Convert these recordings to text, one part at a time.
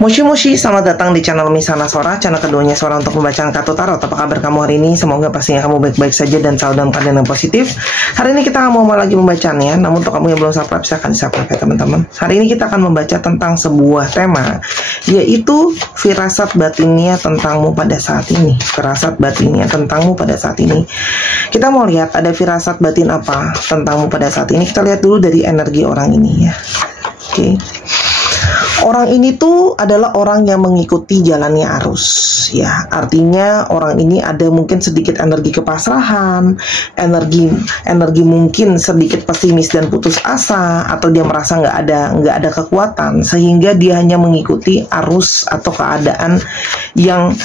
Moshi Moshi, selamat datang di channel Misana Sora, channel keduanya Sora untuk membacaan kartu tarot. Apa kabar kamu hari ini? Semoga pastinya kamu baik-baik saja dan selalu dalam keadaan yang positif. Hari ini kita mau lagi membacanya, namun untuk kamu yang belum subscribe, silahkan subscribe ya teman-teman. Hari ini kita akan membaca tentang sebuah tema, yaitu firasat batinnya tentangmu pada saat ini. Firasat batinnya tentangmu pada saat ini. Kita mau lihat ada firasat batin apa tentangmu pada saat ini. Kita lihat dulu dari energi orang ini ya. Oke. Orang ini tuh adalah orang yang mengikuti jalannya arus ya. Artinya orang ini ada mungkin sedikit energi kepasrahan, energi mungkin sedikit pesimis dan putus asa, atau dia merasa nggak ada kekuatan sehingga dia hanya mengikuti arus atau keadaan yang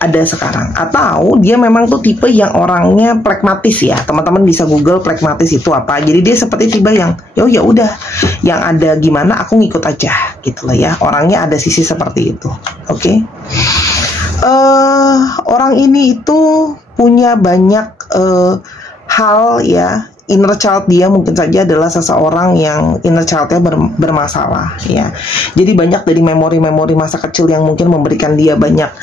ada sekarang. Atau dia memang tuh tipe yang orangnya pragmatis ya. Teman-teman bisa Google pragmatis itu apa. Jadi dia seperti tipe yang ya udah, yang ada gimana aku ngikut aja gitu lah ya. Orangnya ada sisi seperti itu. Oke. Orang ini itu punya banyak hal ya. Inner child dia mungkin saja adalah seseorang yang inner childnya bermasalah ya. Jadi banyak dari memori-memori masa kecil yang mungkin memberikan dia banyak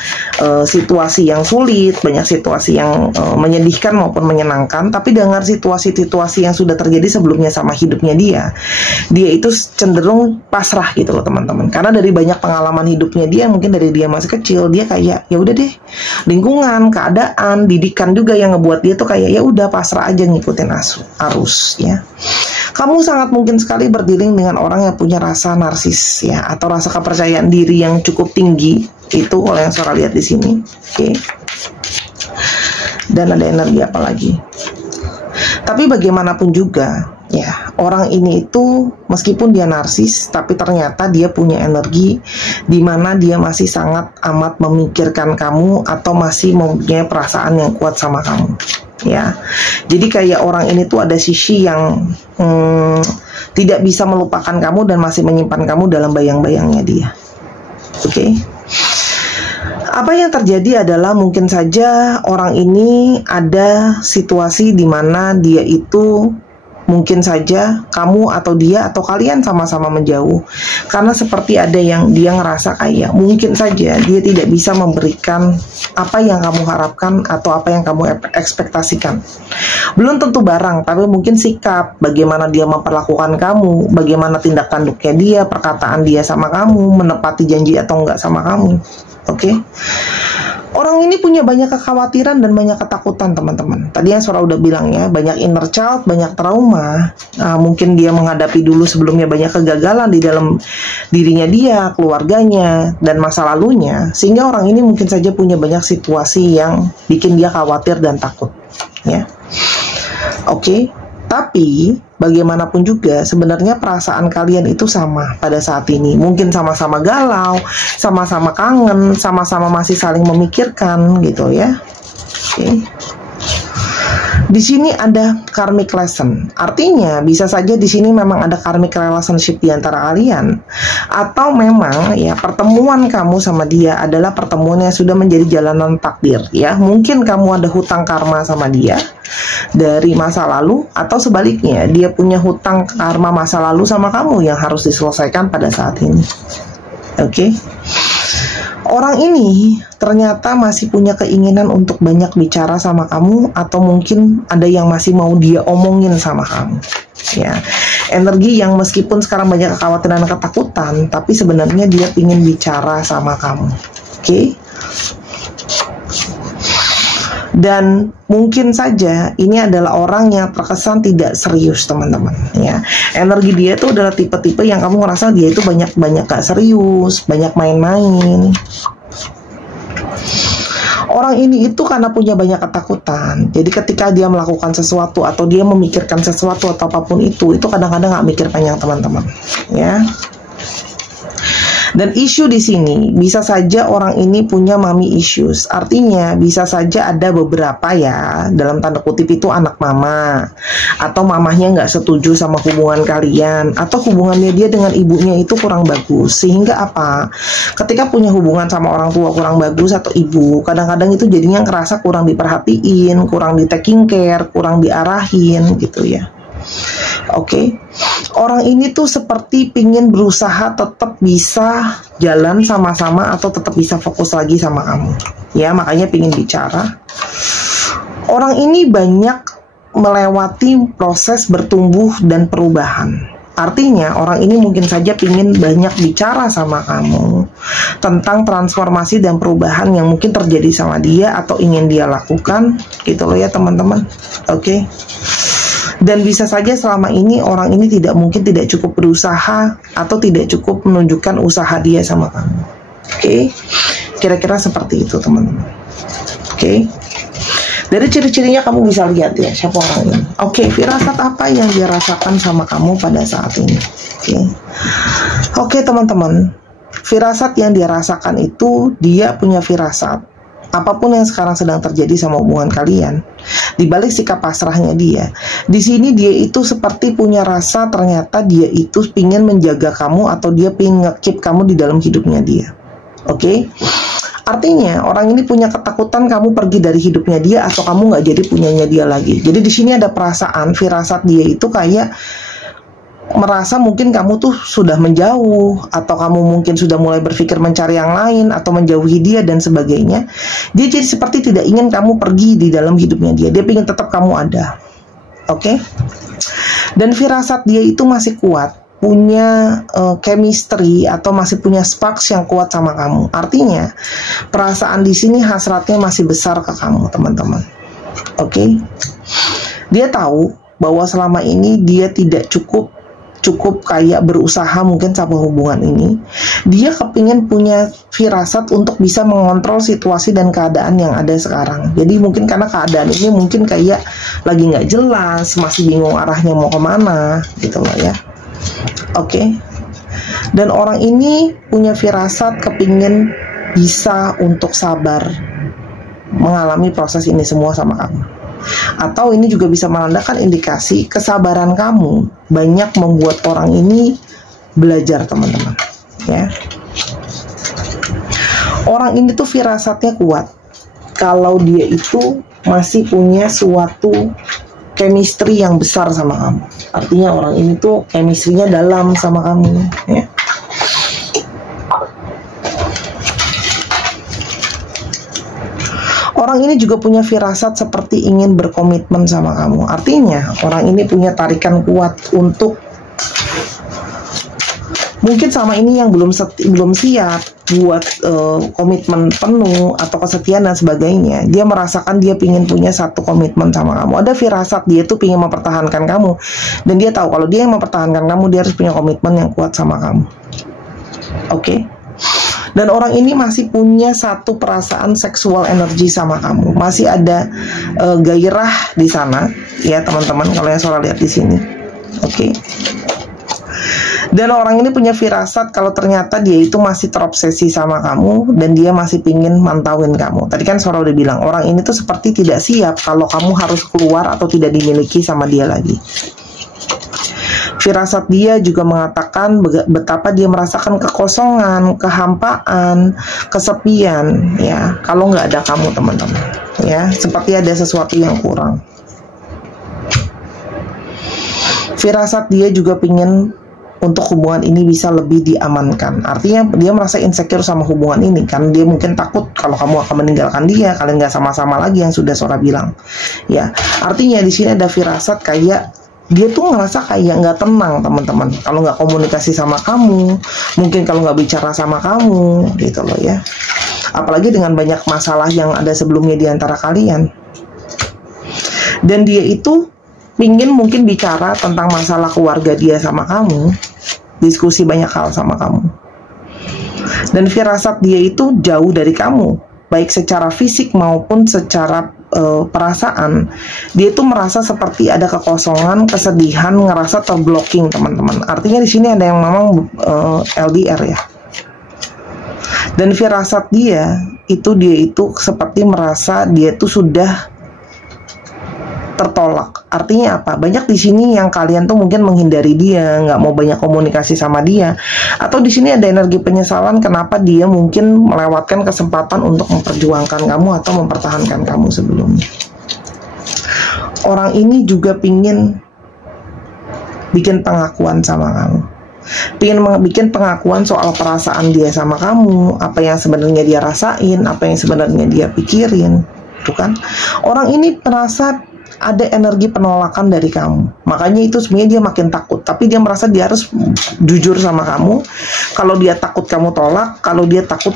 situasi yang sulit, banyak situasi yang menyedihkan maupun menyenangkan. Tapi dengan situasi-situasi yang sudah terjadi sebelumnya sama hidupnya dia itu cenderung pasrah gitu loh teman-teman. Karena dari banyak pengalaman hidupnya dia, mungkin dari dia masih kecil, dia kayak ya udah deh, lingkungan, keadaan, didikan juga yang ngebuat dia tuh kayak ya udah pasrah aja ngikutin arus ya. Kamu sangat mungkin sekali berdealing dengan orang yang punya rasa narsis ya, atau rasa kepercayaan diri yang cukup tinggi. Itu kalau yang Sora lihat di sini. Oke. Dan ada energi apa lagi? Tapi bagaimanapun juga ya, orang ini itu meskipun dia narsis, tapi ternyata dia punya energi di mana dia masih sangat amat memikirkan kamu atau masih mempunyai perasaan yang kuat sama kamu. Ya, jadi kayak orang ini tuh ada sisi yang tidak bisa melupakan kamu dan masih menyimpan kamu dalam bayang-bayangnya dia. Oke. Apa yang terjadi adalah mungkin saja orang ini ada situasi di mana dia itu mungkin saja kamu atau dia atau kalian sama-sama menjauh. Karena seperti ada yang dia ngerasa kayak mungkin saja dia tidak bisa memberikan apa yang kamu harapkan atau apa yang kamu ekspektasikan. Belum tentu barang, tapi mungkin sikap, bagaimana dia memperlakukan kamu, bagaimana tindak tanduknya dia, perkataan dia sama kamu, menepati janji atau enggak sama kamu. Oke. Orang ini punya banyak kekhawatiran dan banyak ketakutan teman-teman. Tadi yang Sora udah bilang ya, banyak inner child, banyak trauma. Mungkin dia menghadapi dulu sebelumnya banyak kegagalan di dalam dirinya dia, keluarganya, dan masa lalunya. Sehingga orang ini mungkin saja punya banyak situasi yang bikin dia khawatir dan takut ya. Oke. Tapi bagaimanapun juga sebenarnya perasaan kalian itu sama pada saat ini. Mungkin sama-sama galau, sama-sama kangen, sama-sama masih saling memikirkan gitu ya. Oke. Di sini ada karmic lesson. Artinya bisa saja di sini memang ada karmic relationship di antara kalian, atau memang ya pertemuan kamu sama dia adalah pertemuan yang sudah menjadi jalanan takdir ya. Mungkin kamu ada hutang karma sama dia dari masa lalu, atau sebaliknya dia punya hutang karma masa lalu sama kamu yang harus diselesaikan pada saat ini. Oke. Orang ini ternyata masih punya keinginan untuk banyak bicara sama kamu, atau mungkin ada yang masih mau dia omongin sama kamu ya. Energi yang meskipun sekarang banyak kekhawatiran dan ketakutan, tapi sebenarnya dia ingin bicara sama kamu. Oke. Dan mungkin saja ini adalah orang yang terkesan tidak serius teman-teman ya. Energi dia itu adalah tipe-tipe yang kamu ngerasa dia itu banyak gak serius, banyak main-main. Orang ini itu karena punya banyak ketakutan. Jadi ketika dia melakukan sesuatu atau dia memikirkan sesuatu atau apapun itu kadang-kadang gak mikir panjang teman-teman ya. Dan isu di sini bisa saja orang ini punya mommy issues. Artinya bisa saja ada beberapa ya, dalam tanda kutip itu anak mama, atau mamahnya nggak setuju sama hubungan kalian, atau hubungannya dia dengan ibunya itu kurang bagus. Sehingga apa? Ketika punya hubungan sama orang tua kurang bagus atau ibu, kadang-kadang itu jadinya ngerasa kurang diperhatiin, kurang di taking care, kurang diarahin gitu ya. Oke. Orang ini tuh seperti pingin berusaha tetap bisa jalan sama-sama atau tetap bisa fokus lagi sama kamu. Ya, makanya pingin bicara. Orang ini banyak melewati proses bertumbuh dan perubahan. Artinya orang ini mungkin saja pingin banyak bicara sama kamu tentang transformasi dan perubahan yang mungkin terjadi sama dia atau ingin dia lakukan, gitu loh ya teman-teman. Oke. Dan bisa saja selama ini orang ini tidak cukup berusaha atau tidak cukup menunjukkan usaha dia sama kamu. Oke. Kira-kira seperti itu teman-teman. Oke. Dari ciri-cirinya kamu bisa lihat ya siapa orang ini. Oke, firasat apa yang dia rasakan sama kamu pada saat ini. Oke teman-teman, firasat yang dia rasakan itu, dia punya firasat apapun yang sekarang sedang terjadi sama hubungan kalian, di balik sikap pasrahnya dia, di sini dia itu seperti punya rasa ternyata dia itu pingin menjaga kamu atau dia pingin nge-keep kamu di dalam hidupnya dia. Oke. Artinya orang ini punya ketakutan kamu pergi dari hidupnya dia atau kamu nggak jadi punyanya dia lagi. Jadi di sini ada perasaan firasat dia itu kayak merasa mungkin kamu tuh sudah menjauh atau kamu mungkin sudah mulai berpikir mencari yang lain atau menjauhi dia dan sebagainya. Dia jadi seperti tidak ingin kamu pergi di dalam hidupnya dia. Dia ingin tetap kamu ada. Oke? Dan firasat dia itu masih kuat, punya chemistry atau masih punya sparks yang kuat sama kamu. Artinya perasaan di sini hasratnya masih besar ke kamu teman-teman. Oke. Dia tahu bahwa selama ini dia tidak cukup kayak berusaha mungkin sama hubungan ini. Dia kepingin punya firasat untuk bisa mengontrol situasi dan keadaan yang ada sekarang. Jadi mungkin karena keadaan ini mungkin kayak lagi nggak jelas, masih bingung arahnya mau kemana gitu loh ya. Oke. Dan orang ini punya firasat kepingin bisa untuk sabar mengalami proses ini semua sama kamu. Atau ini juga bisa menandakan indikasi kesabaran kamu banyak membuat orang ini belajar teman-teman ya. Orang ini tuh firasatnya kuat kalau dia itu masih punya suatu chemistry yang besar sama kamu. Artinya orang ini tuh chemistry-nya dalam sama kamu ya. Orang ini juga punya firasat seperti ingin berkomitmen sama kamu. Artinya orang ini punya tarikan kuat untuk mungkin sama ini yang belum siap buat komitmen penuh atau kesetiaan dan sebagainya. Dia merasakan dia pingin punya satu komitmen sama kamu. Ada firasat dia tuh pingin mempertahankan kamu, dan dia tahu kalau dia yang mempertahankan kamu, dia harus punya komitmen yang kuat sama kamu. Oke. Dan orang ini masih punya satu perasaan seksual energi sama kamu. Masih ada gairah di sana ya teman-teman, kalau yang Sora lihat di sini. Oke. Dan orang ini punya firasat kalau ternyata dia itu masih terobsesi sama kamu dan dia masih pingin mantauin kamu. Tadi kan Sora udah bilang, orang ini tuh seperti tidak siap kalau kamu harus keluar atau tidak dimiliki sama dia lagi. Firasat dia juga mengatakan betapa dia merasakan kekosongan, kehampaan, kesepian ya kalau nggak ada kamu teman-teman ya, seperti ada sesuatu yang kurang. Firasat dia juga pingin untuk hubungan ini bisa lebih diamankan. Artinya dia merasa insecure sama hubungan ini kan, dia mungkin takut kalau kamu akan meninggalkan dia, kalian nggak sama-sama lagi yang sudah Sora bilang ya. Artinya di sini ada firasat kayak dia tuh ngerasa kayak nggak tenang teman-teman kalau nggak komunikasi sama kamu, mungkin kalau nggak bicara sama kamu gitu loh ya. Apalagi dengan banyak masalah yang ada sebelumnya di antara kalian. Dan dia itu pingin mungkin bicara tentang masalah keluarga dia sama kamu, diskusi banyak hal sama kamu. Dan firasat dia itu jauh dari kamu, baik secara fisik maupun secara perasaan. Dia itu merasa seperti ada kekosongan, kesedihan, ngerasa terblocking teman-teman. Artinya di sini ada yang memang LDR ya. Dan firasat dia itu seperti merasa dia itu sudah tertolak. Artinya apa? Banyak di sini yang kalian tuh mungkin menghindari dia, nggak mau banyak komunikasi sama dia, atau di sini ada energi penyesalan kenapa dia mungkin melewatkan kesempatan untuk memperjuangkan kamu atau mempertahankan kamu sebelumnya. Orang ini juga pingin bikin pengakuan sama kamu. Pengen bikin pengakuan soal perasaan dia sama kamu, apa yang sebenarnya dia rasain, apa yang sebenarnya dia pikirin. Tuh kan, orang ini merasa ada energi penolakan dari kamu, makanya itu sebenarnya dia makin takut. Tapi dia merasa dia harus jujur sama kamu. Kalau dia takut kamu tolak, kalau dia takut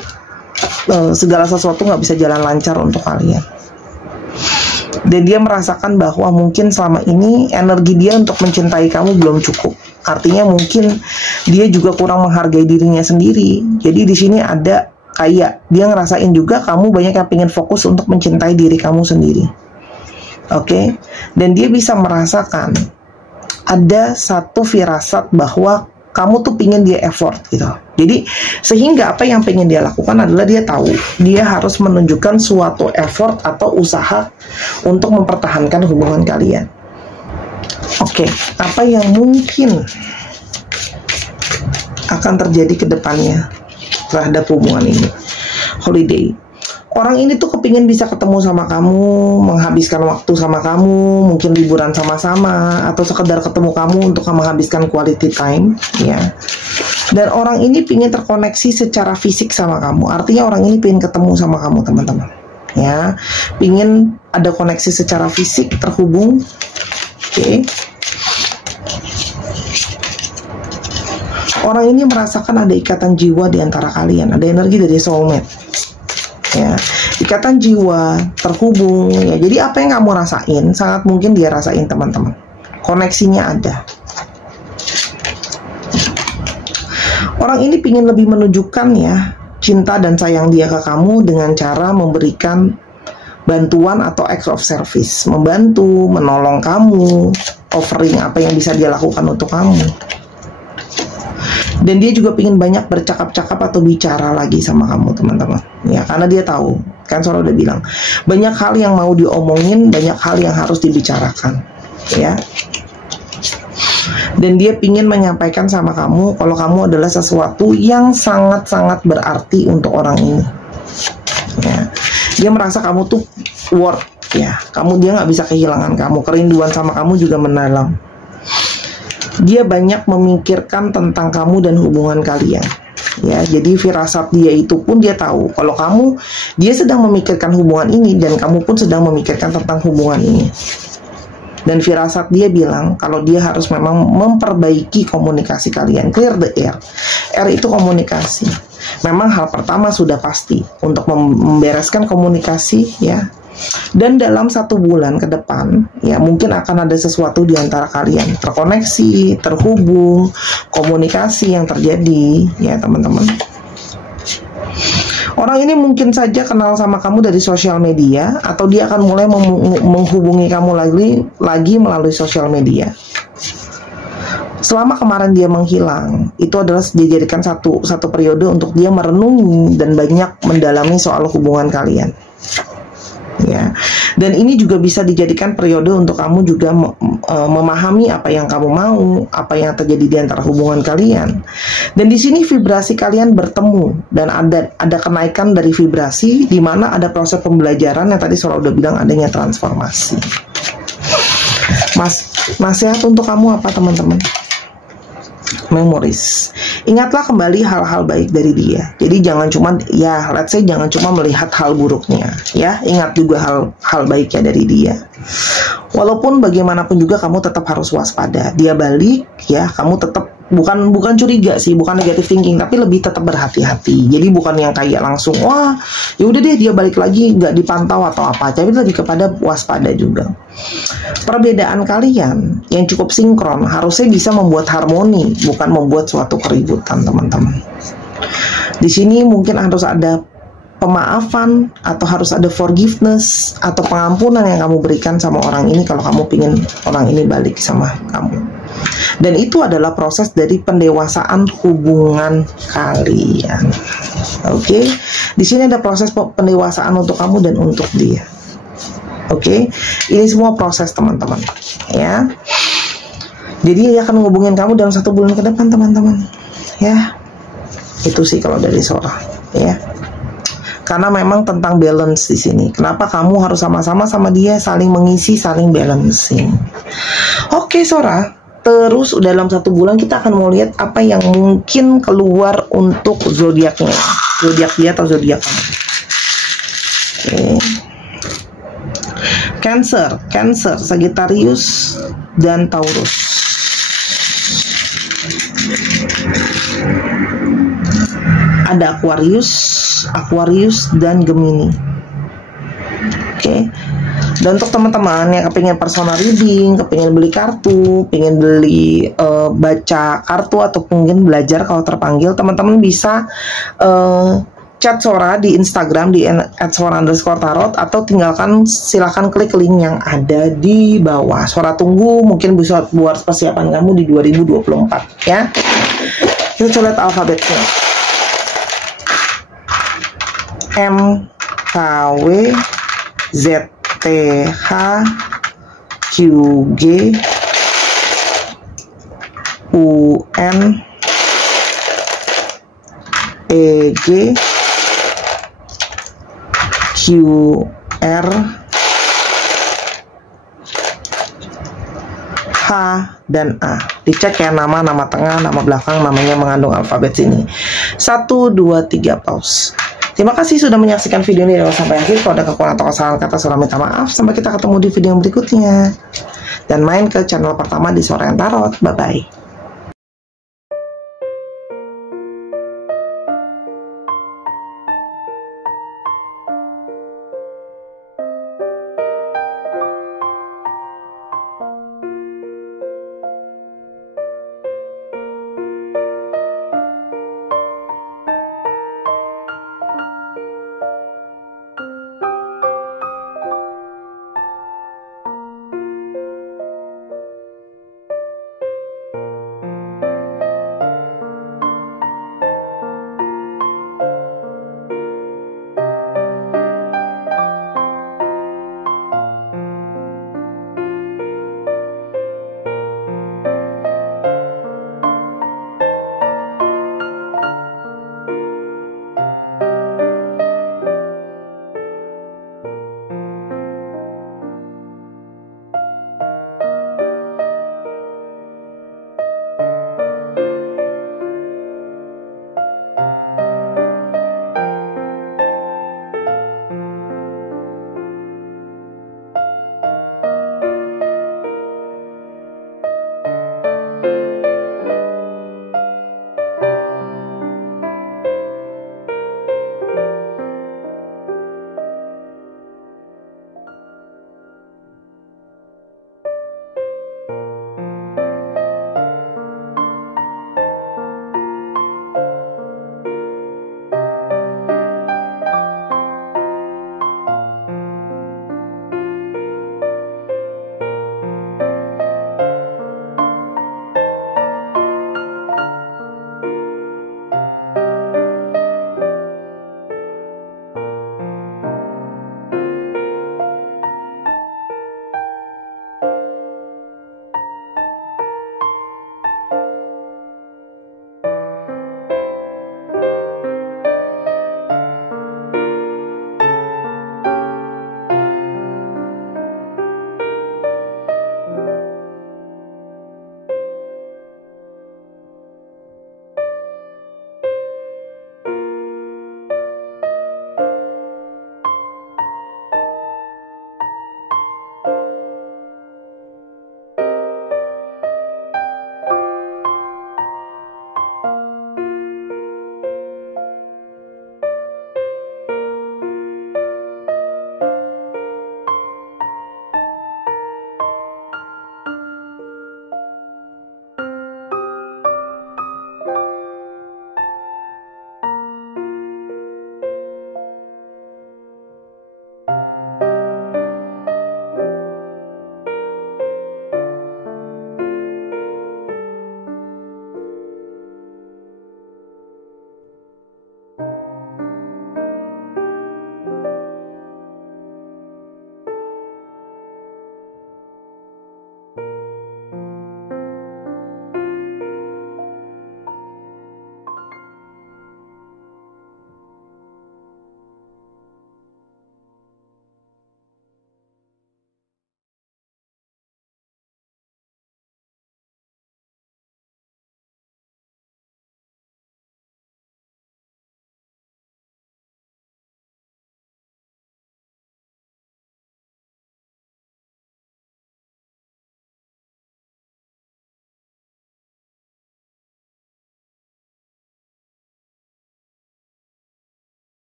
segala sesuatu nggak bisa jalan lancar untuk kalian. Dan dia merasakan bahwa mungkin selama ini energi dia untuk mencintai kamu belum cukup. Artinya mungkin dia juga kurang menghargai dirinya sendiri. Jadi di sini ada kayak dia ngerasain juga kamu banyak yang pengen fokus untuk mencintai diri kamu sendiri. Oke, dan dia bisa merasakan ada satu firasat bahwa kamu tuh pingin dia effort gitu. Jadi sehingga apa yang pengen dia lakukan adalah dia tahu dia harus menunjukkan suatu effort atau usaha untuk mempertahankan hubungan kalian. Oke, apa yang mungkin akan terjadi ke depannya terhadap hubungan ini? Holiday. Orang ini tuh kepingin bisa ketemu sama kamu, menghabiskan waktu sama kamu, mungkin liburan sama-sama, atau sekedar ketemu kamu untuk menghabiskan quality time, ya. Dan orang ini pingin terkoneksi secara fisik sama kamu. Artinya orang ini pingin ketemu sama kamu, teman-teman. Ya, pingin ada koneksi secara fisik, terhubung. Oke. Orang ini merasakan ada ikatan jiwa di antara kalian, ada energi dari soulmate. Ya, ikatan jiwa, terhubung, ya. Jadi apa yang kamu rasain sangat mungkin dia rasain, teman-teman. Koneksinya ada. Orang ini ingin lebih menunjukkan ya cinta dan sayang dia ke kamu dengan cara memberikan bantuan atau acts of service, membantu, menolong kamu, offering apa yang bisa dia lakukan untuk kamu. Dan dia juga ingin banyak bercakap-cakap atau bicara lagi sama kamu, teman-teman. Ya, karena dia tahu, kan Sora udah bilang, banyak hal yang mau diomongin, banyak hal yang harus dibicarakan. Ya. Dan dia ingin menyampaikan sama kamu kalau kamu adalah sesuatu yang sangat-sangat berarti untuk orang ini. Ya. Dia merasa kamu tuh worth, ya. Dia nggak bisa kehilangan kamu. Kerinduan sama kamu juga mendalam. Dia banyak memikirkan tentang kamu dan hubungan kalian. Ya, jadi firasat dia itu pun dia tahu kalau dia sedang memikirkan hubungan ini dan kamu pun sedang memikirkan tentang hubungan ini. Dan firasat dia bilang kalau dia harus memang memperbaiki komunikasi kalian. Clear the air. Air itu komunikasi. Memang hal pertama sudah pasti untuk membereskan komunikasi, ya. Dan dalam 1 bulan ke depan, ya mungkin akan ada sesuatu di antara kalian terkoneksi, terhubung, komunikasi yang terjadi, ya teman-teman. Orang ini mungkin saja kenal sama kamu dari sosial media, atau dia akan mulai menghubungi kamu lagi melalui sosial media. Selama kemarin dia menghilang, itu adalah dijadikan satu periode untuk dia merenungi dan banyak mendalami soal hubungan kalian. Ya, dan ini juga bisa dijadikan periode untuk kamu juga memahami apa yang kamu mau, apa yang terjadi di antara hubungan kalian. Dan di sini vibrasi kalian bertemu dan ada kenaikan dari vibrasi, di mana ada proses pembelajaran yang tadi Sora udah bilang adanya transformasi. Nasihat untuk kamu apa, teman-teman? Memories. Ingatlah kembali hal-hal baik dari dia. Jadi jangan cuma jangan cuma melihat hal buruknya, ya. Ingat juga hal baiknya dari dia. Walaupun bagaimanapun juga kamu tetap harus waspada. Dia balik, ya, kamu tetap bukan curiga sih, bukan negative thinking, tapi lebih tetap berhati-hati. Jadi bukan yang kayak langsung wah, ya udah deh dia balik lagi, nggak dipantau atau apa, tapi lebih kepada waspada juga. Perbedaan kalian yang cukup sinkron harusnya bisa membuat harmoni, bukan membuat suatu keributan, teman-teman. Di sini mungkin harus ada pemaafan, atau harus ada forgiveness atau pengampunan yang kamu berikan sama orang ini kalau kamu pingin orang ini balik sama kamu. Dan itu adalah proses dari pendewasaan hubungan kalian. Oke, di sini ada proses pendewasaan untuk kamu dan untuk dia. Oke, ini semua proses, teman-teman. Ya, jadi dia akan menghubungin kamu dalam 1 bulan ke depan, teman-teman. Ya, itu sih kalau dari Sora. Ya, karena memang tentang balance di sini. Kenapa kamu harus sama-sama sama dia, saling mengisi, saling balancing. Oke, Sora. Terus dalam 1 bulan kita akan mau lihat apa yang mungkin keluar untuk zodiaknya, zodiak dia atau zodiak kamu. Cancer, Sagittarius dan Taurus. Ada Aquarius dan Gemini. Oke. Dan untuk teman-teman yang kepingin personal reading, kepingin beli kartu, pengen beli baca kartu atau mungkin belajar kalau terpanggil, teman-teman bisa chat Sora di Instagram di @sora_tarot atau silahkan klik link yang ada di bawah. Sora tunggu, mungkin bisa buat persiapan kamu di 2024 ya. Kita coba lihat alfabetnya. M, K, W, Z, T, H, Q, G, U, N, E, G, Q, R, H, dan A. Dicek ya nama tengah, nama belakang, namanya mengandung alfabet sini. 1, 2, 3, pause. Terima kasih sudah menyaksikan video ini dari awal sampai akhir. Kalau ada kekurangan atau kesalahan kata, Sora minta maaf. Sampai kita ketemu di video yang berikutnya. Dan main ke channel pertama di Sora yang Tarot. Bye-bye.